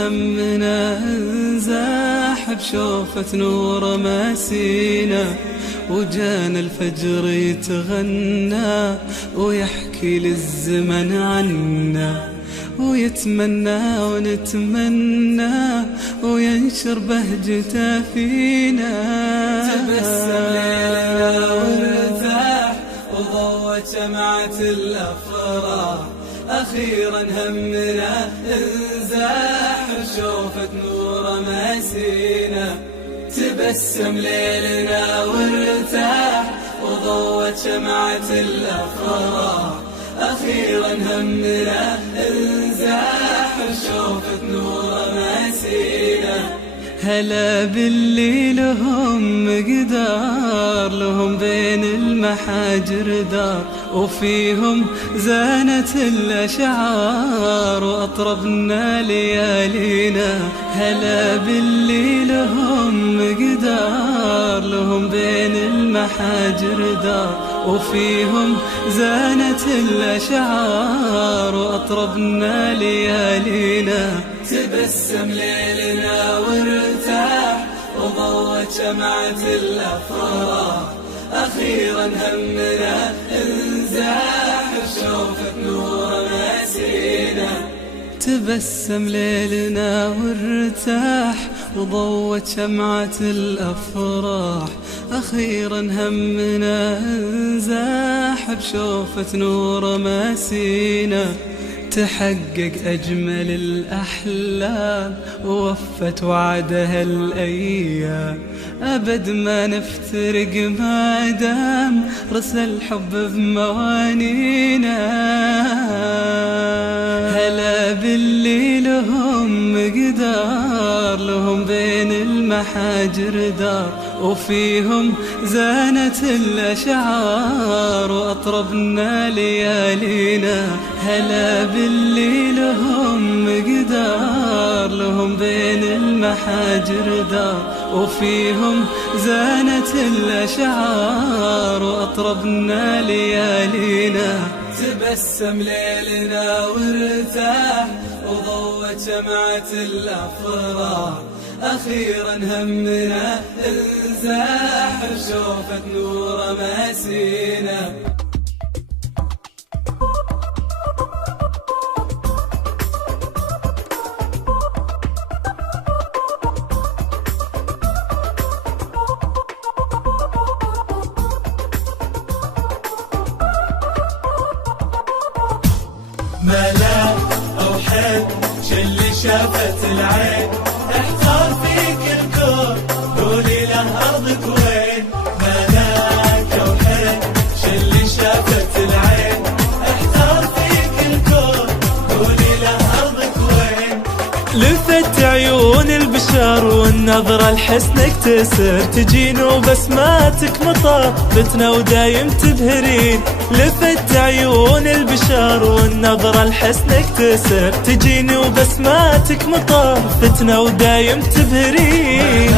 همنا انزاح بشوفة نور مسينا، وجانا الفجر يتغنى ويحكي للزمن عنا، ويتمنى ونتمنى وينشر بهجته فينا. تبسم ليلنا وارتاح وضوت شمعة الأفراح، أخيرا همنا انزاح وشوفت نور مسينا. تبسم ليلنا وارتاح وضوت شمعة الأفراح، أخيرا همنا انزاح وشوفت نور مسينا. هلا باللي لهم مقدار، لهم بين المحاجر دار، وفيهم زانت الأشعار وأطربنا ليالينا. هلا باللي لهم مقدار، لهم بين المحاجر دار، وفيهم زانت الأشعار وأطربنا ليالينا. تبسم ليلنا وارتاح وضوت شمعة الأفراح، أخيرا همنا انزاح وشوفت نور مسينا. تبسم ليلنا وارتاح وضوت شمعة الأفراح، أخيرا همنا انزاح بشوفة نور مسينا. تحقق أجمل الأحلام ووفت وعدها الأيام، أبد ما نفترق ما دام رسى الحب بموانينا. هلا باللي لهم مقدار، لهم بين المحاجر دار، وفيهم زانت الأشعار وأطربنا ليالينا. هلا باللي لهم مقدار، لهم بين المحاجر دار، وفيهم زانت الأشعار وأطربنا ليالينا. تبسم ليلنا وارتاح وضوت شمعة الأفراح، أخيرا همنا انزاح وشوفت نور مسينا. ملاك أو حد شل شافت العين، احتار فيك الكون قولي له أرضك وين. ملاك أو حد شل شافت العين، احتار فيك الكون قولي له أرضك وين. لفت عيون البشر والنظرة لحسنك تسر، تجين وبسماتك مطر فتنة ودايم تبهرين. لفت عيون البشر والنظرة لحسنك تسر، تجيني وبسماتك مطر فتنة ودايم تبهرين.